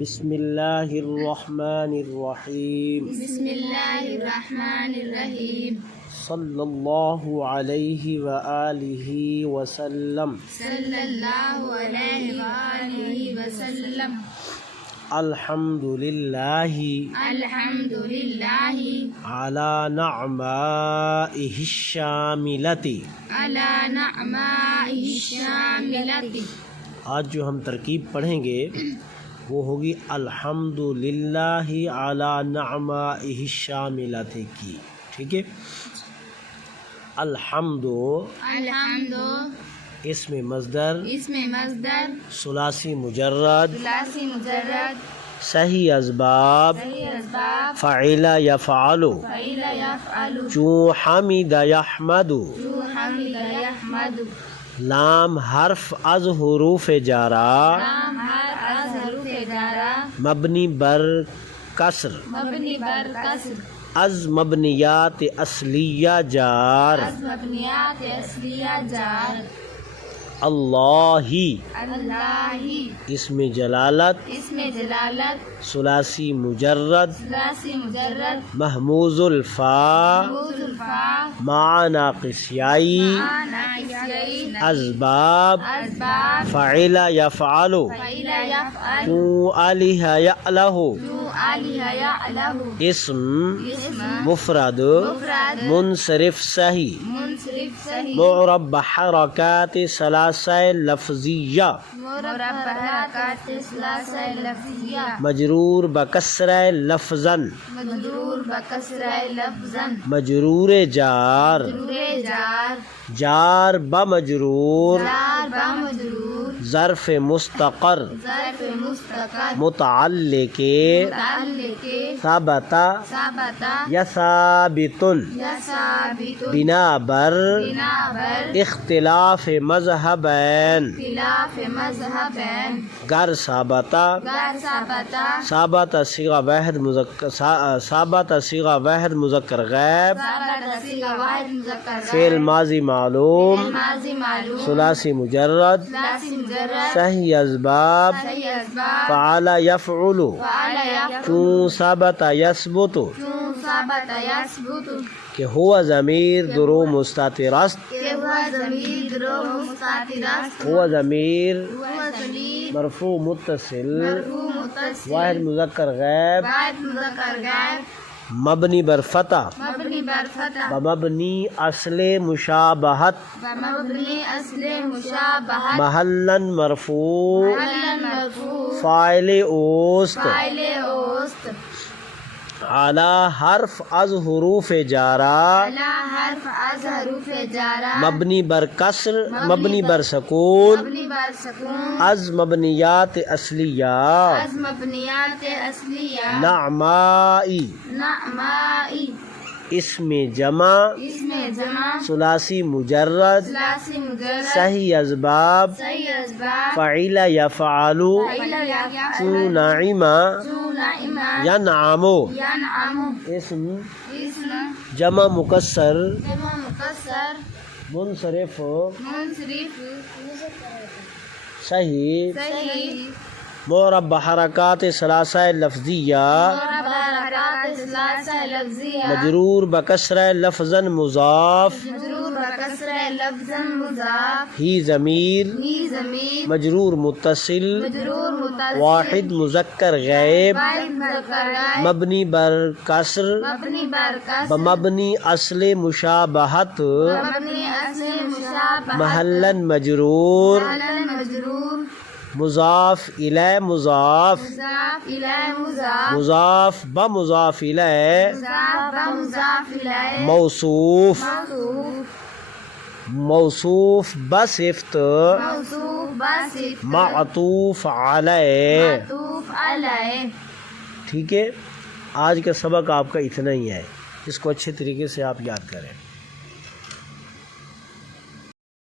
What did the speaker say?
بسم اللہ الرحمن الرحیم بسم اللہ الرحمن الرحیم صلی اللہ علیہ وآلہ وسلم صلی اللہ علیہ وآلہ وسلم الحمدللہ الحمدللہ علی نعمائہ الشاملۃ. علی نعمائہ الشاملۃ. آج جو ہم ترکیب پڑھیں گے وہ ہوگی الحمدللہ علی نعمائہ الشاملۃ کی. ٹھیک ہے. الحمد الحمد اسم مصدر مصدر ثلاثی مجرد ثلاثی مجرد صحیح اسباب صحیح اسباب فعل یفعل فعل یفعل جو حمد یحمد جو حمد یحمد. لام حرف از حروف جارہ لام از حروف جارہ مبنی بر کسر مبنی بر کسر از مبنیات اصلیہ جار از مبنیات اصلیہ جار. اللہ اللہ اسم جلالت اسم جلالت ثلاثی مجرد ثلاثی مجرد محموز الفا محفوظ الفا مع ناقصیائی ناقصیائی اسباب اسباب فعل یفعل فعل یفعل جو الہ یعلہ جو آلہ یعلہ اسم اسم مفرد مفرد منصرف صحیح منصرف صحیح معرب بحرکات ثلاثہ لفظیہ مربع حرکات ثلاثہ لفظیہ مجرور بکسرہ لفظا مجرور بکسرہ لفظا مجرور جار مجرور جار جار بمجرور جار بمجرور ظرف مستقر ظرف مستقر متعلق متعلق ثبت ثبت یا ثابت یا ثابت بنا بر بنا بر اختلاف مذہبین خلاف مذہبین گر ثابت گر ثبت ثابت صیغہ واحد مذکر ثابت صیغہ واحد مذکر غیب ثبت صیغہ واحد مذکر فعل ماضی معلوم ماضی معلوم ثلاثی مجرد ثلاثی مجرد صحیح اسباب صحیح اسباب فعل یفعل فعل یفعل چون ثبت یثبت چون ثبت یثبت کہ ہوا ضمیر درو مستتر است کہ ہوا ضمیر درو مستتر است ہوا ضمیر ہوا ضمیر مرفوع متصل مرفوع متصل واحد مذکر غیب واحد مذکر غیب مبنی بر فتح مبنی بر فتح بمبنی اصل مشابہت مبنی اصل مشابہت محلا مرفوع محلا مرفوع فاعل اوست فاعل اوست اعلی حرف از حروف جارہ علی حرف از حروف جارہ مبنی بر کسر مبنی بر سکون مبنی بر سکون از مبنیات اصلیہ از مبنیات اصلیہ نعمائی نعمائی اسم جمع اسم جمع ثلاثی مجرد ثلاثی مجرد صحیح اسباب صحیح اسباب فعل یفعل فعل یفعل چون نعم چون نعم ینعم ینعم اسم اسم جمع مکسر جمع مکسر منصرف منصرف صحیح صحیح معرب بحرکات ثلاثہ لفظیہ مربع حرکات ثلاثہ لفظیہ مجرور بکسرہ لفظا مضاف مجرور بکسرہ لفظا مضاف ہی ضمیر ہی ضمیر مجرور متصل مجرور متصل واحد مذکر غیب واحد مذکر غائب مبنی بر کسر مبنی بر کسر بمبنی اصل مشابہت مبنی اصل مشابہت محلا مجرور محلا مجرور مضاف الی مضاف مضاف الی مضاف مضاف بمضاف الی مضاف بمضاف الی موصوف موصوف موصوف بصفت موصوف بصفت معطوف علیہ. معطوف علیہ. ٹھیک ہے. آج کا سبق آپ کا اتنا ہی ہے. اس کو اچھے طریقے سے آپ یاد کریں.